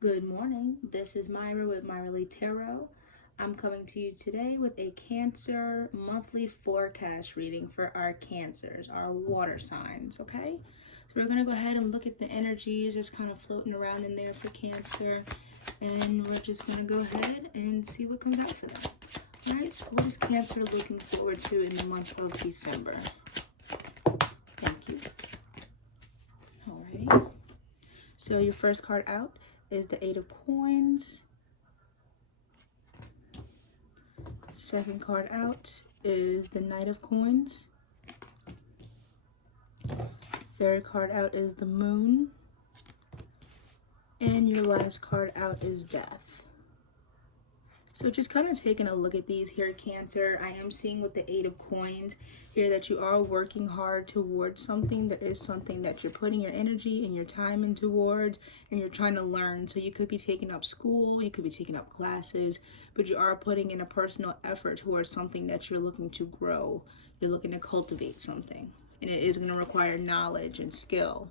Good morning. This is Myra with Myra Lee Tarot. I'm coming to you today with a Cancer monthly forecast reading for our Cancers, our water signs, okay? So we're going to go ahead and look at the energies just kind of floating around in there for Cancer, and we're just going to go ahead and see what comes out for them. All right, so what is Cancer looking forward to in the month of December? Thank you. All right. So your first card out is the Eight of Coins. Second card out is the Knight of Coins. Third card out is the Moon. And your last card out is Death. So just kind of taking a look at these here, Cancer. I am seeing with the Eight of Coins here that you are working hard towards something. There is something that you're putting your energy and your time in towards, and you're trying to learn. So you could be taking up school, you could be taking up classes, but you are putting in a personal effort towards something that you're looking to grow. You're looking to cultivate something, and it is going to require knowledge and skill.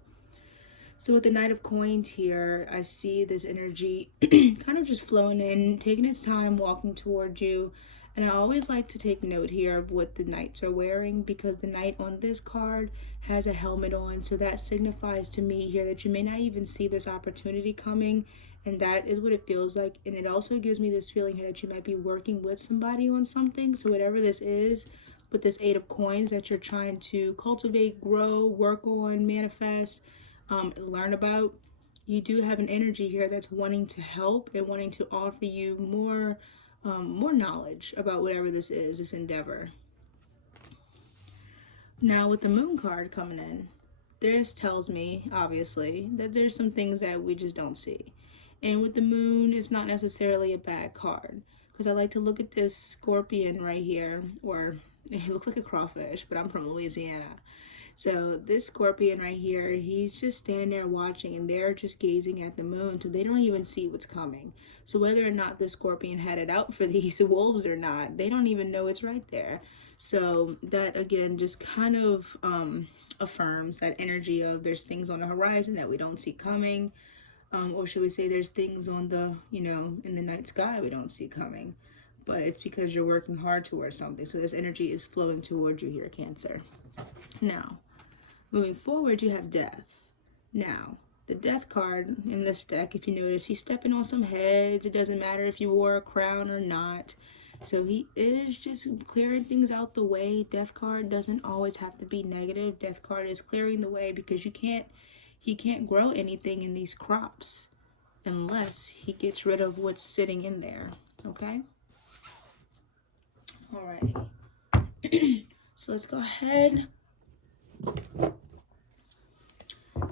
So with the Knight of Coins here, I see this energy kind of just flowing in, taking its time, walking toward you. And I always like to take note here of what the Knights are wearing, because the Knight on this card has a helmet on. So that signifies to me here that you may not even see this opportunity coming. And that is what it feels like. And it also gives me this feeling here that you might be working with somebody on something. So whatever this is, with this Eight of Coins that you're trying to cultivate, grow, work on, manifest, learn about, you do have an energy here that's wanting to help and wanting to offer you more knowledge about whatever this is, this endeavor. Now with the Moon card coming in, this tells me, obviously, that there's some things that we just don't see. And with the Moon, it's not necessarily a bad card, because I like to look at this scorpion right here, or it looks like a crawfish, but I'm from Louisiana. So this scorpion right here, he's just standing there watching, and they're just gazing at the moon, so they don't even see what's coming. So whether or not the scorpion had it out for these wolves or not, they don't even know it's right there. So that again just kind of affirms that energy of there's things on the horizon that we don't see coming, or should we say there's things on the, in the night sky we don't see coming. But it's because you're working hard towards something. So this energy is flowing towards you here, Cancer. Now, moving forward, you have Death. Now, the Death card in this deck, if you notice, he's stepping on some heads. It doesn't matter if you wore a crown or not. So he is just clearing things out the way. Death card doesn't always have to be negative. Death card is clearing the way because he can't grow anything in these crops unless he gets rid of what's sitting in there. Okay? Alrighty. So let's go ahead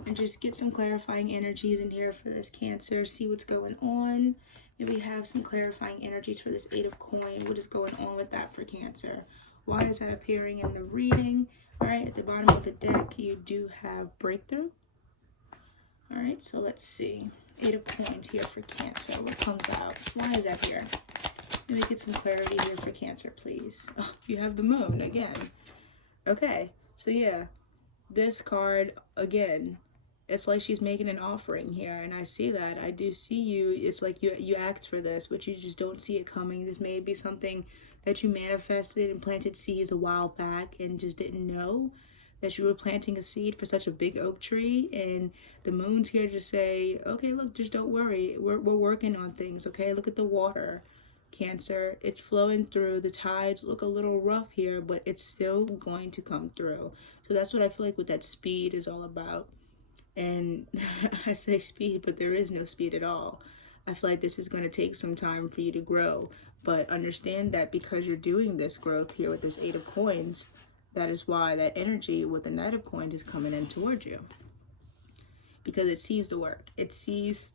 and just get some clarifying energies in here for this Cancer, see what's going on. And we have some clarifying energies for this Eight of Coins. What is going on with that for Cancer? Why is that appearing in the reading? All right, at the bottom of the deck, you do have Breakthrough. All right, so let's see. Eight of Coins here for Cancer. What comes out? Why is that here? Let me get some clarity here for Cancer, please. Oh, you have the Moon again. Okay, so yeah, this card, again, it's like she's making an offering here, and I see that. I do see you. It's like you asked for this, but you just don't see it coming. This may be something that you manifested and planted seeds a while back and just didn't know that you were planting a seed for such a big oak tree. And the Moon's here to say, okay, look, just don't worry. We're working on things, okay? Look at the water, Cancer. It's flowing through. The tides look a little rough here, but it's still going to come through. So that's what I feel like what that speed is all about. And I say speed, but there is no speed at all. I feel like this is going to take some time for you to grow. But understand that because you're doing this growth here with this Eight of Coins, that is why that energy with the Knight of Coins is coming in towards you. Because it sees the work. It sees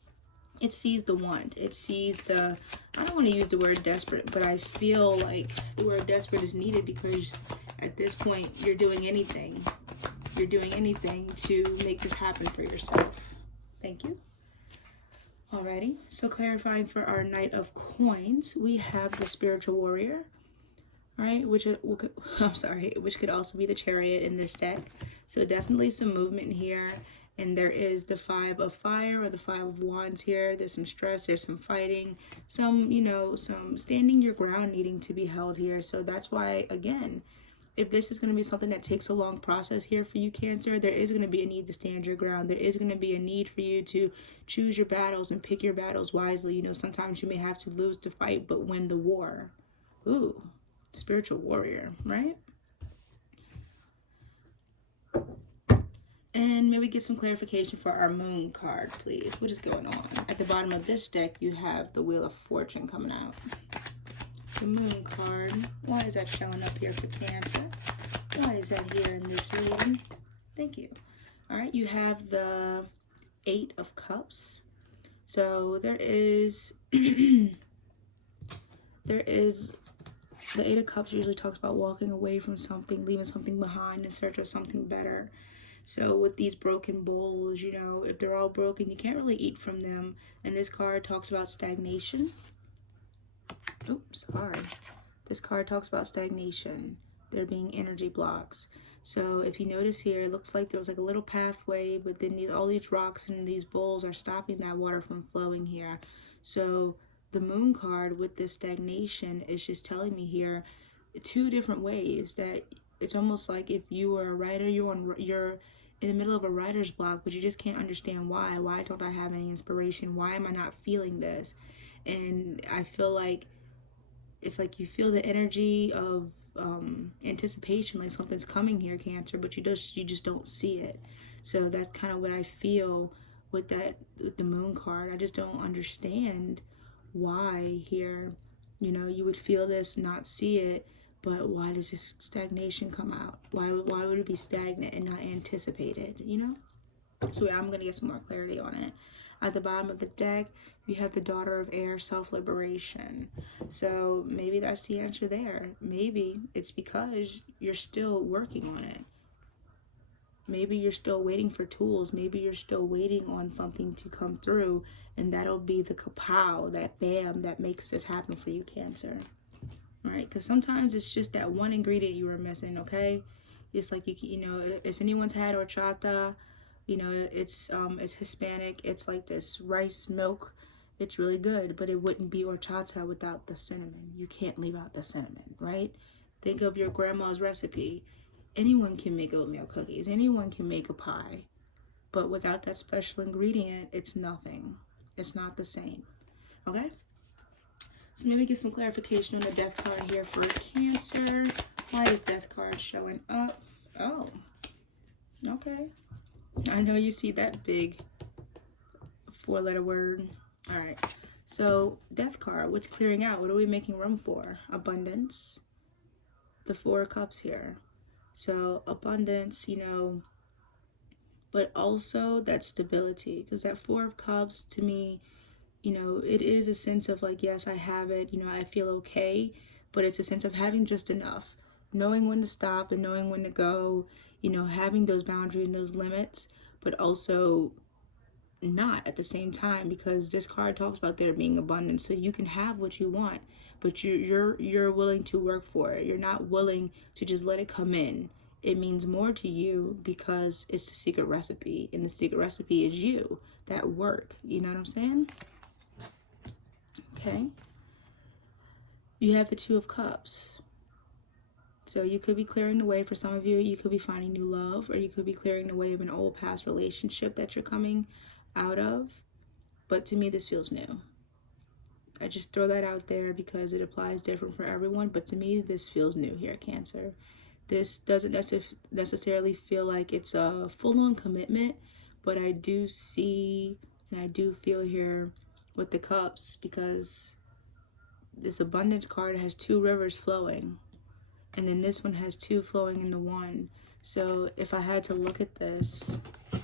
the want. It sees the, I don't want to use the word desperate, but I feel like the word desperate is needed because at this point you're doing anything. You're doing anything to make this happen for yourself. Thank you. Alrighty, so clarifying for our Knight of Coins, we have the Spiritual Warrior. Alright, which could also be the Chariot in this deck. So definitely some movement here. And there is the 5 of fire or the 5 of wands here. There's some stress, there's some fighting, some, you know, some standing your ground needing to be held here. So that's why, again, if this is going to be something that takes a long process here for you, Cancer, there is going to be a need to stand your ground. There is going to be a need for you to choose your battles and pick your battles wisely. You know, sometimes you may have to lose to fight, but win the war. Ooh, spiritual warrior, right? And may we get some clarification for our moon card, please. What is going on? At the bottom of this deck, you have the Wheel of Fortune coming out. The moon card. Why is that showing up here for Cancer? Why is that here in this reading? Thank you. All right, you have the 8 of Cups. So there is there is the 8 of Cups usually talks about walking away from something, leaving something behind in search of something better. So with these broken bowls, you know, if they're all broken, you can't really eat from them. And this card talks about stagnation. Oops, sorry. This card talks about stagnation. There being energy blocks. So if you notice here, it looks like there was like a little pathway, but then all these rocks and these bowls are stopping that water from flowing here. So the moon card with this stagnation is just telling me here 2 different ways that it's almost like if you were a writer, you're in the middle of a writer's block, but you just can't understand why. Why don't I have any inspiration? Why am I not feeling this? And I feel like it's like you feel the energy of anticipation, like something's coming here, Cancer, but you just don't see it. So that's kind of what I feel with the moon card. I just don't understand why here, you know, you would feel this, not see it, but why does this stagnation come out? Why would it be stagnant and not anticipated, you know? So I'm going to get some more clarity on it. At the bottom of the deck, you have the Daughter of Air, self-liberation. So maybe that's the answer there. Maybe it's because you're still working on it. Maybe you're still waiting for tools. Maybe you're still waiting on something to come through, and that'll be the kapow, that bam, that makes this happen for you, Cancer. All right, because sometimes it's just that one ingredient you were missing, okay? It's like, you know, if anyone's had horchata, you know, it's Hispanic. It's like this rice milk. It's really good, but it wouldn't be horchata without the cinnamon. You can't leave out the cinnamon, right? Think of your grandma's recipe. Anyone can make oatmeal cookies. Anyone can make a pie. But without that special ingredient, it's nothing. It's not the same. Okay? So maybe get some clarification on the Death card here for Cancer. Why is Death card showing up? Oh, okay. I know you see that big 4-letter word. All right. So Death card, what's clearing out? What are we making room for? Abundance. The 4 of Cups here. So abundance, you know, but also that stability. Because that 4 of Cups, to me, you know, it is a sense of like, yes, I have it, you know, I feel okay, but it's a sense of having just enough, knowing when to stop and knowing when to go, you know, having those boundaries and those limits, but also not at the same time, because this card talks about there being abundance. So you can have what you want, but you're willing to work for it. You're not willing to just let it come in. It means more to you because it's the secret recipe, and the secret recipe is you, that work. You know what I'm saying? Okay. You have the 2 of Cups. So you could be clearing the way for some of you. You could be finding new love, or you could be clearing the way of an old past relationship that you're coming out of. But to me, this feels new. I just throw that out there because it applies different for everyone. But to me, this feels new here, Cancer. This doesn't necessarily feel like it's a full-on commitment, but I do see and I do feel here with the Cups, because this abundance card has 2 rivers flowing, and then this one has 2 flowing into 1. So if I had to look at this,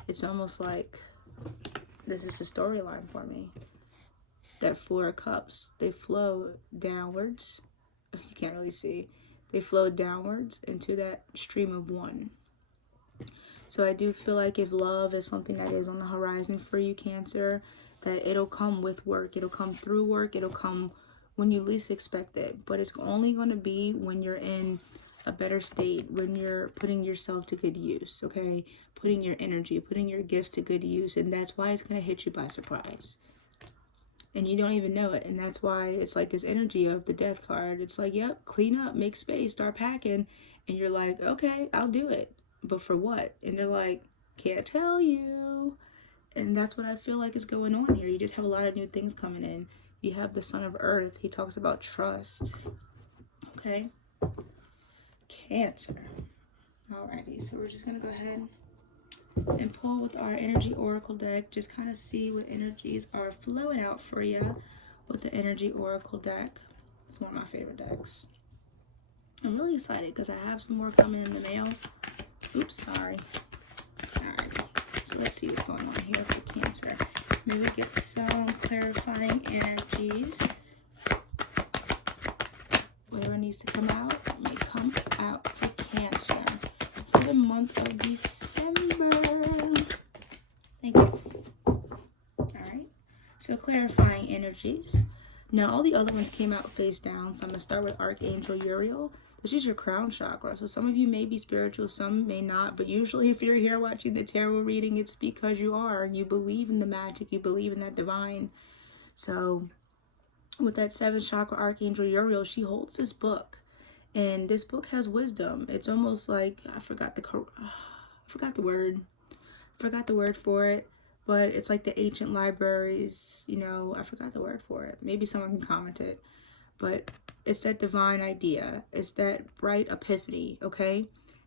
it's almost like this is a storyline for me. That 4 of Cups, they flow downwards. You can't really see. They flow downwards into that stream of 1. So I do feel like if love is something that is on the horizon for you, Cancer, that it'll come with work. It'll come through work. It'll come when you least expect it. But it's only going to be when you're in a better state, when you're putting yourself to good use, okay? Putting your energy, putting your gifts to good use. And that's why it's going to hit you by surprise. And you don't even know it. And that's why it's like this energy of the death card. It's like, yep, clean up, make space, start packing. And you're like, okay, I'll do it. But for what? And they're like, can't tell you. And that's what I feel like is going on here. You just have a lot of new things coming in. You have the Son of Earth. He talks about trust. Okay. Cancer. Alrighty, so we're just going to go ahead and pull with our energy oracle deck. Just kind of see what energies are flowing out for you with the energy oracle deck. It's one of my favorite decks. I'm really excited because I have some more coming in the mail. Oops, sorry. Alright, so let's see what's going on here for Cancer. Maybe get some clarifying energies. Whatever needs to come out may come out for Cancer for the month of December. Thank you. Alright, so clarifying energies. Now, all the other ones came out face down, so I'm going to start with Archangel Uriel. This is your crown chakra. So some of you may be spiritual, some may not. But usually if you're here watching the tarot reading, it's because you are. And you believe in the magic. You believe in that divine. So with that 7th chakra, Archangel Uriel, she holds this book. And this book has wisdom. It's almost like, I forgot the word for it. But it's like the ancient libraries, you know, I forgot the word for it. Maybe someone can comment it. But it's that divine idea. It's that bright epiphany, okay?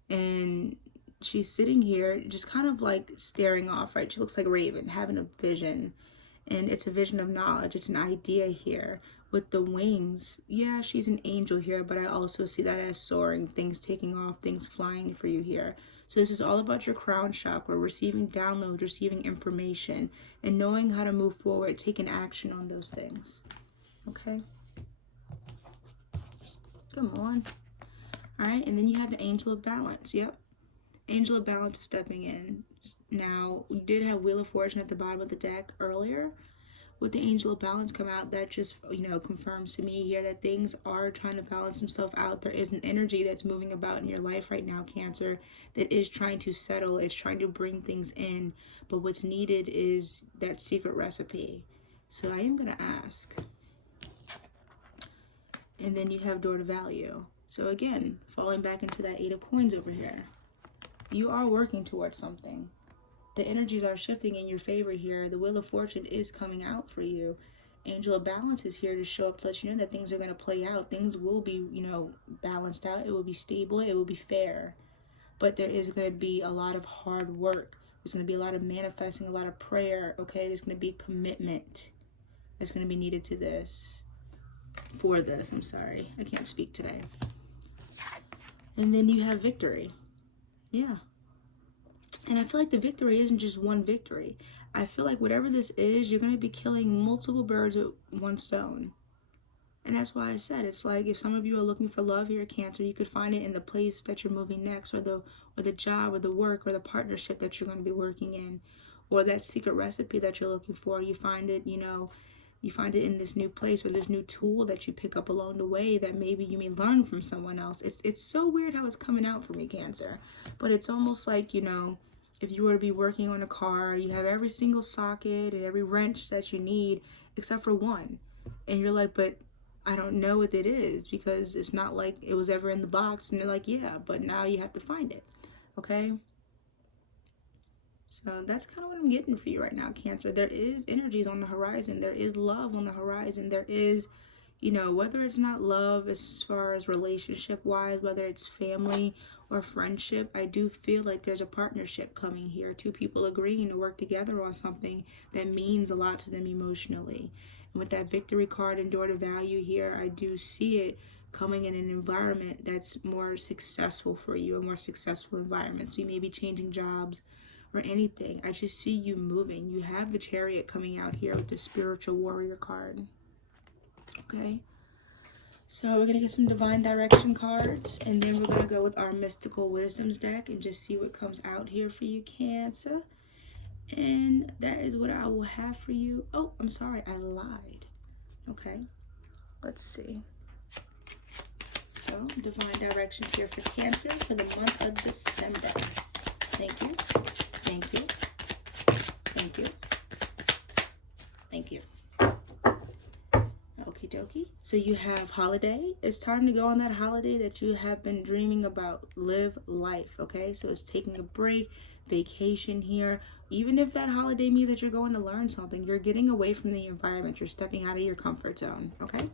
And she's sitting here just kind of like staring off, right? She looks like a raven, having a vision. And it's a vision of knowledge. It's an idea here with the wings. Yeah, she's an angel here, but I also see that as soaring, things taking off, things flying for you here. So this is all about your crown chakra, receiving downloads, receiving information, and knowing how to move forward, taking action on those things. Okay? Come on. All right, and then you have the Angel of Balance. Yep. Angel of Balance is stepping in. Now, we did have Wheel of Fortune at the bottom of the deck earlier. With the Angel of Balance come out, that just, you know, confirms to me here that things are trying to balance themselves out. There is an energy that's moving about in your life right now, Cancer, that is trying to settle. It's trying to bring things in. But what's needed is that secret recipe. So I am going to ask. And then you have Door to Value. So again, falling back into that 8 of Coins over here. You are working towards something. The energies are shifting in your favor here. The Wheel of Fortune is coming out for you. Angel of Balance is here to show up to let you know that things are going to play out. Things will be, you know, balanced out. It will be stable. It will be fair. But there is going to be a lot of hard work. There's going to be a lot of manifesting, a lot of prayer, okay? There's going to be commitment that's going to be needed to this. For this, I'm sorry. I can't speak today. And then you have victory. Yeah. And I feel like the victory isn't just one victory. I feel like whatever this is, you're going to be killing multiple birds with one stone. And that's why I said, it's like if some of you are looking for love here, Cancer, you could find it in the place that you're moving next, or the job, or the work, or the partnership that you're going to be working in, or that secret recipe that you're looking for. You find it, you know, you find it in this new place or this new tool that you pick up along the way that maybe you may learn from someone else. It's so weird how it's coming out for me, Cancer. But it's almost like, you know, if you were to be working on a car, you have every single socket and every wrench that you need except for one. And you're like, but I don't know what it is because it's not like it was ever in the box. And they're like, yeah, but now you have to find it. Okay? So that's kind of what I'm getting for you right now, Cancer. There is energies on the horizon. There is love on the horizon. There is, you know, whether it's not love as far as relationship-wise, whether it's family or friendship, I do feel like there's a partnership coming here. Two people agreeing to work together on something that means a lot to them emotionally. And with that victory card and Door to Value here, I do see it coming in an environment that's more successful for you, a more successful environment. So you may be changing jobs or anything. I just see you moving. You have the Chariot coming out here with the Spiritual Warrior card. Okay. So we're going to get some Divine Direction cards. And then we're going to go with our Mystical Wisdoms deck and just see what comes out here for you, Cancer. And that is what I will have for you. Oh, I'm sorry. I lied. Okay. Let's see. So, divine directions here for Cancer for the month of December. Thank you. Thank you. Thank you. Thank you. Okie dokie. So you have holiday. It's time to go on that holiday that you have been dreaming about. Live life, okay? So it's taking a break, vacation here. Even if that holiday means that you're going to learn something, you're getting away from the environment. You're stepping out of your comfort zone, okay?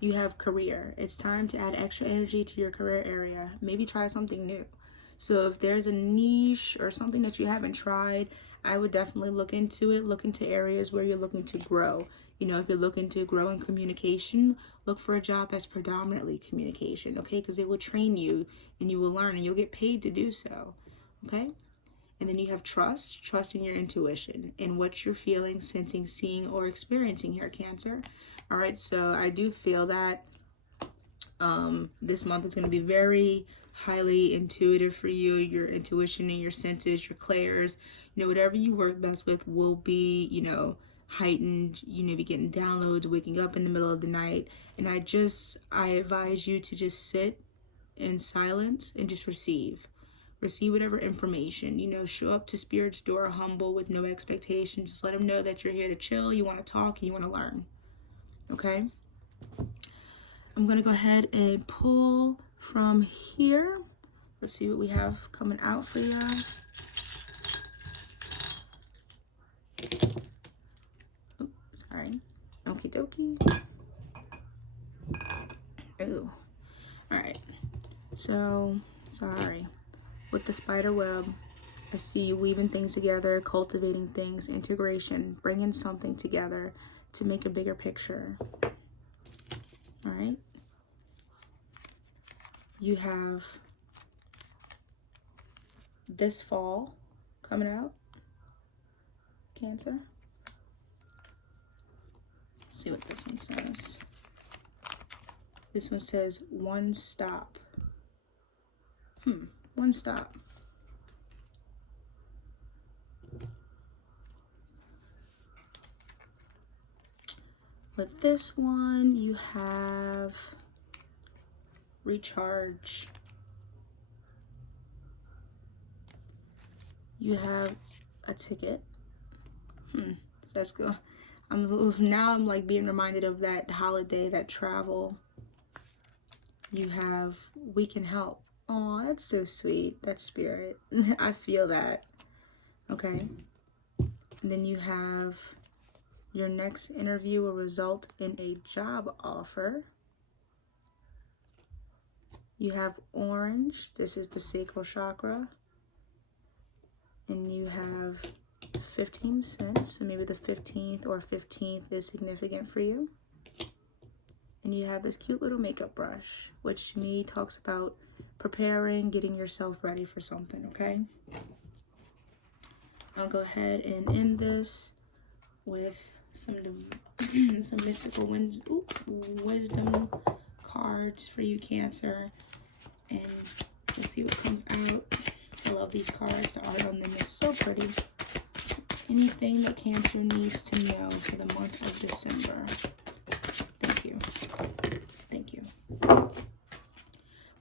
You have career. It's time to add extra energy to your career area. Maybe try something new. So if there's a niche or something that you haven't tried, I would definitely look into it. Look into areas where you're looking to grow. You know, if you're looking to grow in communication, look for a job that's predominantly communication, okay? Because it will train you and you will learn and you'll get paid to do so, okay? And then you have trust in your intuition and what you're feeling, sensing, seeing, or experiencing here, Cancer. All right, so I do feel that this month is going to be very highly intuitive for you. Your intuition and your senses, your clairs, you know, whatever you work best with will be, you know, heightened. You may be getting downloads, waking up in the middle of the night. And I advise you to just sit in silence and just receive whatever information, you know. Show up to Spirit's door humble with no expectation. Just let them know that you're here to chill, you want to talk, you want to learn, okay? I'm going to go ahead and pull from here. Let's see what we have coming out for you. Oh, sorry. Okie dokie. Oh, all right. So, sorry. With the spider web, I see you weaving things together, cultivating things, integration, bringing something together to make a bigger picture. All right. You have this fall coming out, Cancer. Let's see what this one says. This one says one stop. One stop. With this one, you have recharge. You have a ticket. So that's good. I'm like being reminded of that holiday, that travel. You have we can help. Oh, that's so sweet. That's Spirit. I feel that. Okay. And then you have your next interview will result in a job offer. You have orange. This is the sacral chakra. And you have 15 cents. So maybe the 15th or 15th is significant for you. And you have this cute little makeup brush, which to me talks about preparing, getting yourself ready for something, okay? I'll go ahead and end this with some mystical wisdom cards for you, Cancer. And we'll see what comes out. I love these cards. The art on them is so pretty. Anything that Cancer needs to know for the month of December. Thank you. Thank you.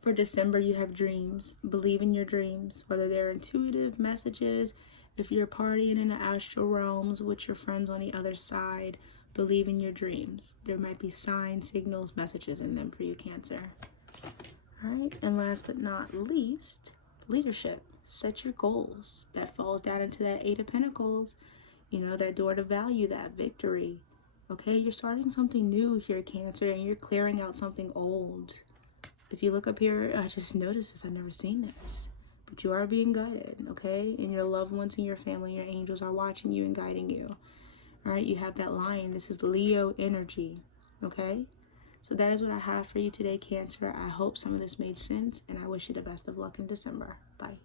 For December, you have dreams. Believe in your dreams, whether they're intuitive messages, if you're partying in the astral realms with your friends on the other side, believe in your dreams. There might be signs, signals, messages in them for you, Cancer. All right, and last but not least, leadership. Set your goals. That falls down into that Eight of Pentacles. You know, that door to value, that victory. Okay, you're starting something new here, Cancer, and you're clearing out something old. If you look up here, I just noticed this. I've never seen this. But you are being guided, okay? And your loved ones and your family, your angels are watching you and guiding you. All right, you have that Lion. This is Leo energy, okay? So that is what I have for you today, Cancer. I hope some of this made sense, and I wish you the best of luck in December. Bye.